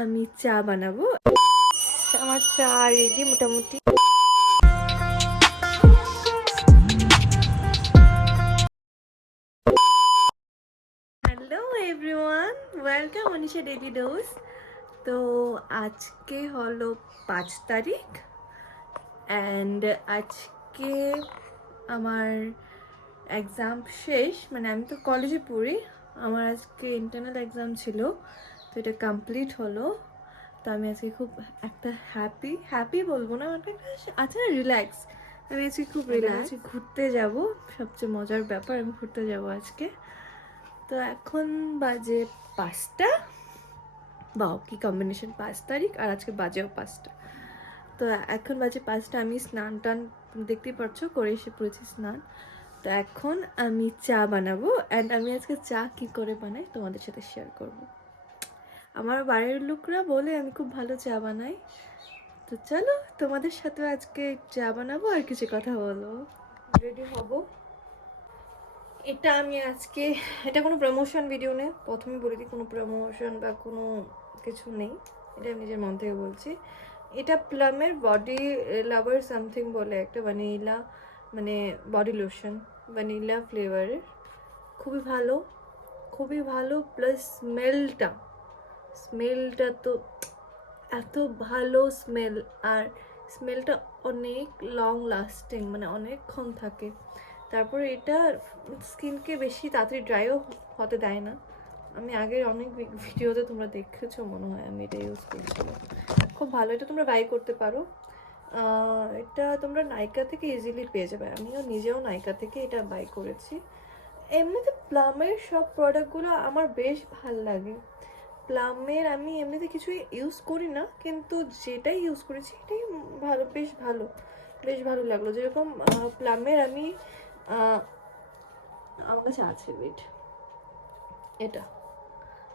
আমি চা বানাবো। আমার চা রেডি মোটামুটি। Hello everyone, welcome Manisha daily dose. তো আজকে হলো 5 তারিখ অ্যান্ড আজকে আমার এক্সাম শেষ। মানে আমি তো কলেজে পড়ি, আমার আজকে ইন্টারনাল এক্সাম ছিল, তো এটা কমপ্লিট হলো। তো আমি আজকে খুব একটা হ্যাপি বলবো না, মানে আচ্ছা রিল্যাক্স। আমি আজকে খুব রিল্যাক্স ঘুরতে যাব, সবচেয়ে মজার ব্যাপার আমি ঘুরতে যাব আজকে। তো এখন বাজে 5টা। বাও কি কম্বিনেশন, 5 তারিখ আর আজকে বাজেও 5টা। তো এখন বাজে 5টা, আমি স্নান টান দেখতেই পাচ্ছ করে এসে পড়েছি স্নান। তো এখন আমি চা বানাবো অ্যান্ড আমি আজকে চা কি করে বানাই তোমাদের সাথে শেয়ার করব। আমার বাড়ির লোকরা বলে আমি খুব ভালো চা বানাই। তো চলো তোমাদের সাথে আজকে চা বানাবো আর কিছু কথা বলবো। রেডি হব। এটা আমি আজকে, এটা কোনো প্রমোশন ভিডিও নেই, প্রথমে বলে দিই কোনো প্রমোশন বা কোনো কিছু নেই, এটা আমি নিজের মন থেকে বলছি। এটা প্লামের বডি লাভার সামথিং বলে একটা ভ্যানিলা, মানে বডি লোশন, ভ্যানিলা ফ্লেভারের। খুবই ভালো প্লাস স্মেলটা তো এত ভালো স্মেল, আর স্মেলটা অনেক লং লাস্টিং, মানে অনেকক্ষণ থাকে। তারপরে এটা স্কিনকে বেশি তাড়াতাড়ি ড্রাইও হতে দেয় না। আমি আগের অনেক ভিডিওতে তোমরা দেখেছো মনে হয়, আমি এটা ইউজ করছিলাম, খুব ভালো। এটা তোমরা বাই করতে পারো। এটা তোমরা নাইকা থেকে ইজিলি পেয়ে যাবে, আমিও নিজেও নাইকা থেকে এটা বাই করেছি। এমনিতে প্লামের সব প্রোডাক্টগুলো আমার বেশ ভাল লাগে। প্লামের আমি এমনিতে কিছুই ইউজ করি না, কিন্তু যেটাই ইউজ করেছি এটাই ভালো, বেশ ভালো লাগলো। যেরকম প্লামের আমি আমার কাছে আছে, ওয়েট, এটা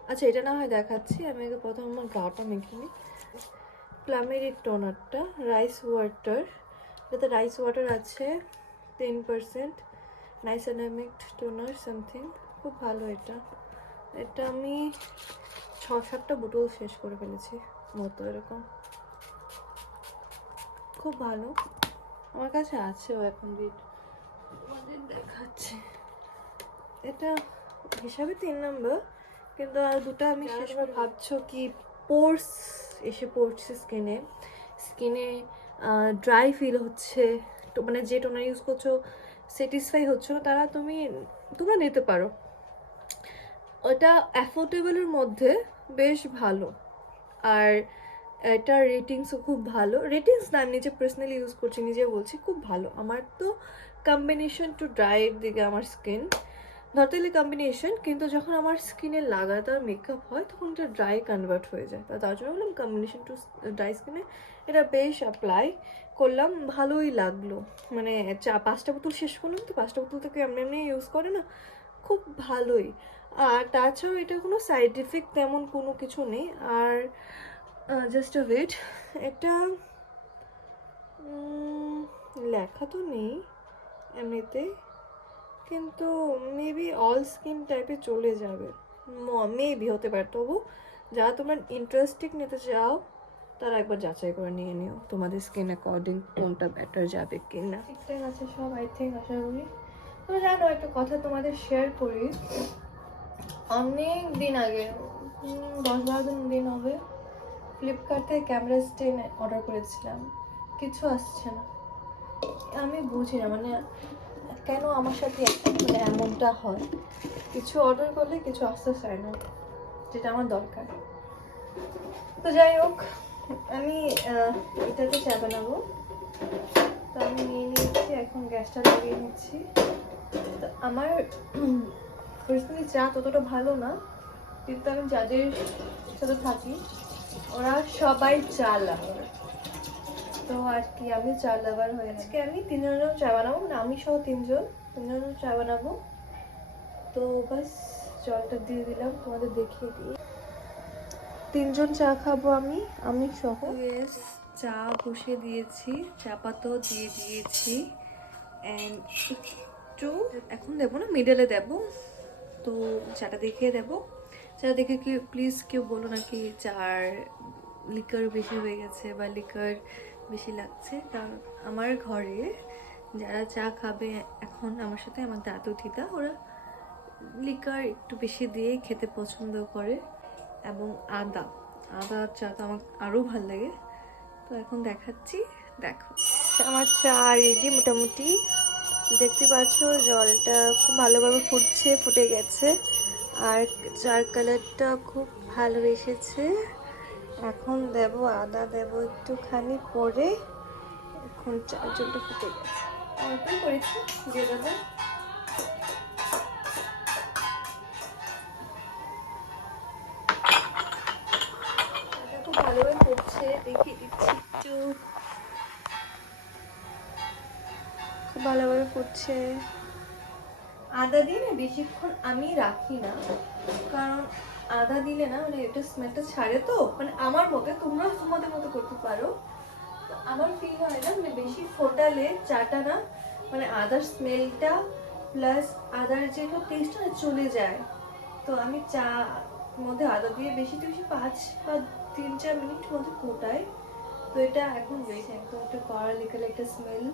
আচ্ছা, এটা না হয় দেখাচ্ছি। আমি আগে প্রথম আমার গাটা মেখে নিই। প্লামের এই টোনারটা রাইস ওয়াটার, এটাতে রাইস ওয়াটার আছে 10%, নাইসিনামিক টোনার সামথিং, খুব ভালো। এটা আমি 6-7টা বোতল শেষ করে ফেলেছি মতো, এরকম খুব ভালো। আমার কাছে আছেও এখন, তোমাদের দেখাচ্ছে। এটা হিসাবে 3 নম্বর, কিন্তু আর দুটো আমি শেষ করে। ভাবছো কি পোর্স এসে পড়ছে স্কিনে ড্রাই ফিল হচ্ছে, তো মানে যে টোনার ইউজ করছো স্যাটিসফাই হচ্ছে না, তোমরা নিতে পারো। ওটা অ্যাফোর্ডেবলের মধ্যে বেশ ভালো, আর এটার রেটিংসও খুব ভালো। রেটিংস না, আমি নিজে পার্সোনালি ইউজ করছি, নিজে বলছি খুব ভালো। আমার তো কম্বিনেশন টু ড্রাইয়ের দিকে আমার স্কিন, ধরতে গেলে কম্বিনেশন, কিন্তু যখন আমার স্কিনে লাগাতার মেকআপ হয় তখন এটা ড্রাই কনভার্ট হয়ে যায়। তার জন্য বললাম কম্বিনেশন টু ড্রাই স্কিনে এটা বেশ অ্যাপ্লাই করলাম, ভালোই লাগলো। মানে 5টা বোতল শেষ করলাম, তো 5টা বোতল থেকে এমনি ইউজ করে না, খুব ভালোই। আর তাছাড়াও এটা কোনো সাইড এফেক্ট তেমন কোনো কিছু নেই। আর জাস্ট আ ওয়েট, এটা লেখা তো নেই এমনিতে, কিন্তু মেবি অল স্কিন টাইপে চলে যাবে, মেবি হতে পারে। তবু যারা তোমরা ইন্টারেস্টিং নিতে চাও তারা একবার যাচাই করে নিয়ে নিও তোমাদের স্কিন অ্যাকর্ডিং কোনটা বেটার যাবে কিনা। ঠিকঠাক আছে সব, আই থিঙ্ক, আশা করি। তো জানো, একটা কথা তোমাদের শেয়ার করি। অনেক দিন আগে, 10-12 দিন হবে, ফ্লিপকার্ট থেকে ক্যামেরা স্ট্যান্ড অর্ডার করেছিলাম, কিছু আসছে না। আমি বুঝি না মানে কেন আমার সাথে মানে এমনটা হয়, কিছু অর্ডার করলে কিছু আসতে চায় না, যেটা আমার দরকার। তো যাই হোক, আমি এটাতে চা বানাবো, তো আমি নিয়ে নিয়েছি, এখন গ্যাসটা লাগিয়ে নিচ্ছি। তো আমার পার্সোনালি চা ততটা ভালো না, কিন্তু আমি যাদের সাথে থাকি ওরা সবাই চা লাভার, তো আর কি আমি চা লাভার হয়ে আজকে আমি 3 জনের চা বানাবো, মানে আমি সহ 3জনের চা বানাবো। তো বাস জলটা দিয়ে দিলাম, তোমাদের দেখিয়ে দিই। 3জন চা খাবো আমি সহ। চা বসিয়ে দিয়েছি, চা পাতাও দিয়ে দিয়েছি, অ্যান্ড একটু এখন দেবো না, মিডলে দেবো, তো চাটা দেখিয়ে দেবো। চা দেখে কি প্লিজ কেউ বলো না কি চার লিকার বেশি হয়ে গেছে বা লিকার বেশি লাগছে, কারণ আমার ঘরে যারা চা খাবে এখন আমার সাথে, আমার দাদু দিদা, ওরা লিকার একটু বেশি দিয়ে খেতে পছন্দ করে, এবং আদার চা তো আমার আরও ভাল লাগে। তো এখন দেখাচ্ছি, দেখো আমার চা রেডি মোটামুটি, দেখতে পাচ্ছ জলটা খুব ভালোভাবে ফুটে গেছে, আর চার কালারটা খুব ভালো এসেছে। এখন দেব আদা, দেব একটুখানি পরে। এখন চার জলটা ফুটে গেছে, অল্পই করেছি, দিয়ে দেবো। খুব ভালোভাবে ফুটছে, দেখিয়ে দিচ্ছি একটু, খুব ভালোভাবে ফুটছে। আদা দিয়ে না বেশিক্ষণ আমি রাখি না, কারণ আদা দিলে না মানে এটা স্মেলটা ছাড়ে, তো মানে আমার মতে, তোমরা তোমাদের মতো করতে পারো। তো আমার ফিল হয় না মানে বেশি ফোটালে চাটা না মানে আদার স্মেলটা প্লাস আদার যে টেস্টটা না চলে যায়। তো আমি চা মধ্যে আদা দিয়ে বেশি 5 বা 3-4 মিনিট মধ্যে ফোটাই। তো এটা এখন বেশি একদম একটা কড়া লিকার একটা স্মেল,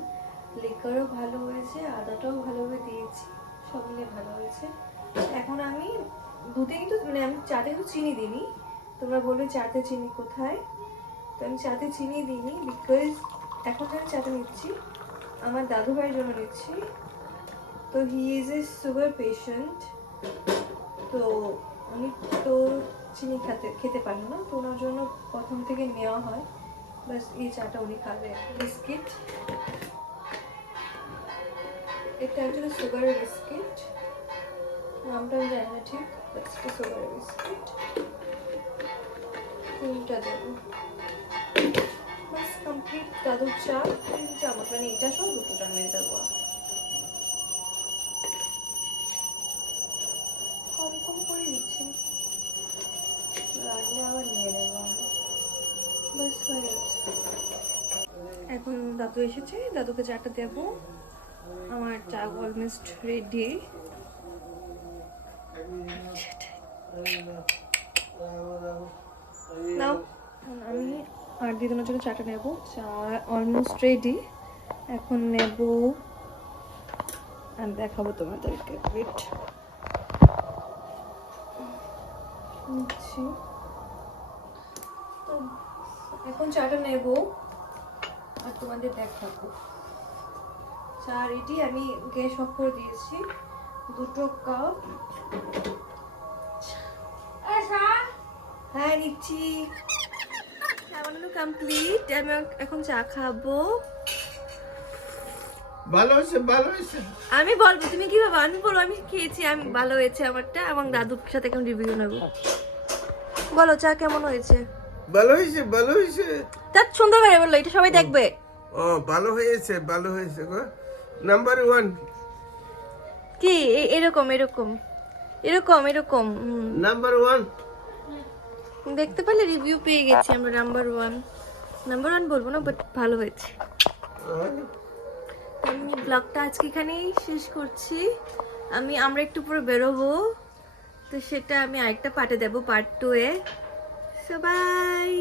লিকারও ভালো হয়েছে, আদাটাও ভালোভাবে দিয়েছি, সব মিলে ভালো হয়েছে। এখন আমি দুধে কিন্তু মানে আমি চাতে কিন্তু চিনি দিইনি, তোমরা বলবে চাতে চিনি কোথায়, তো আমি চাতে চিনি দিইনি, বিকজ এখন আমি চাতে নিচ্ছি আমার দাদু ভাইয়ের জন্য নিচ্ছি। তো he is a sugar patient, তো উনি তো চিনি খেতে পারেন না, তো ওনার জন্য প্রথম থেকে নেওয়া হয়। বাস এই চাটা উনি খাবে। বিস্কিট, এটা অ্যাকচুয়ালি সুগারের বিস্কিট, নামটা আমি জানি না ঠিক, সুগারের বিস্কিট 3টা দেবো। বাস কমপ্লিট দাদুর চা 3 চামচ, মানে এটা সব 2 চামচ দেবো। কম কম করে দিচ্ছি, লাগলে আবার নিয়ে নেবো আমি। বাস হয়ে যাচ্ছে। এখন দাদু এসেছে, দাদুকে চাটা দেবো। আমার চা অলমোস্ট রেডি। নাও আমি আর দিদিনের জন্য চাটা নেবো। চা অলমোস্ট রেডি, এখন নেব, আমি দেখাবো তোমাদেরকে। ওয়েট নিচ্ছি, তো এখন চাটা নেব আর তোমাদের দেখাবো। চা রেডি, আমি গ্যাস অফ করে দিয়েছি। 2 কাপ, হ্যাঁ নিচ্ছি। চা বানানো কমপ্লিট, আমি এখন চা খাবো। ভালো হয়েছে, ভালো হয়েছে। আমি বলবো, তুমি কি ভাবো আমি বলবো আমি খেয়েছি, আমি ভালো হয়েছে আমারটা, এবং দাদুর সাথে এখন রিভিউ নেবো। বলো চা কেমন হয়েছে? ভালো হয়েছে, ভালো হয়েছে। তার সুন্দর করে বললো, এটা সবাই দেখবে। ও ভালো হয়েছে, ভালো হয়েছে গো। নাম্বার 1। কি এরকম এরকম এরকম এরকম নাম্বার 1 দেখতে পেলে রিভিউ পেয়ে গেছি আমরা। নাম্বার 1 বলবো না, বাট ভালো হয়েছে। আমি ব্লগটা আজকে এখানেই শেষ করছি। আমরা একটু পরে বেরোবো, তো সেটা আমি আরেকটা পার্টে দেবো, পার্ট 2 এ। So by.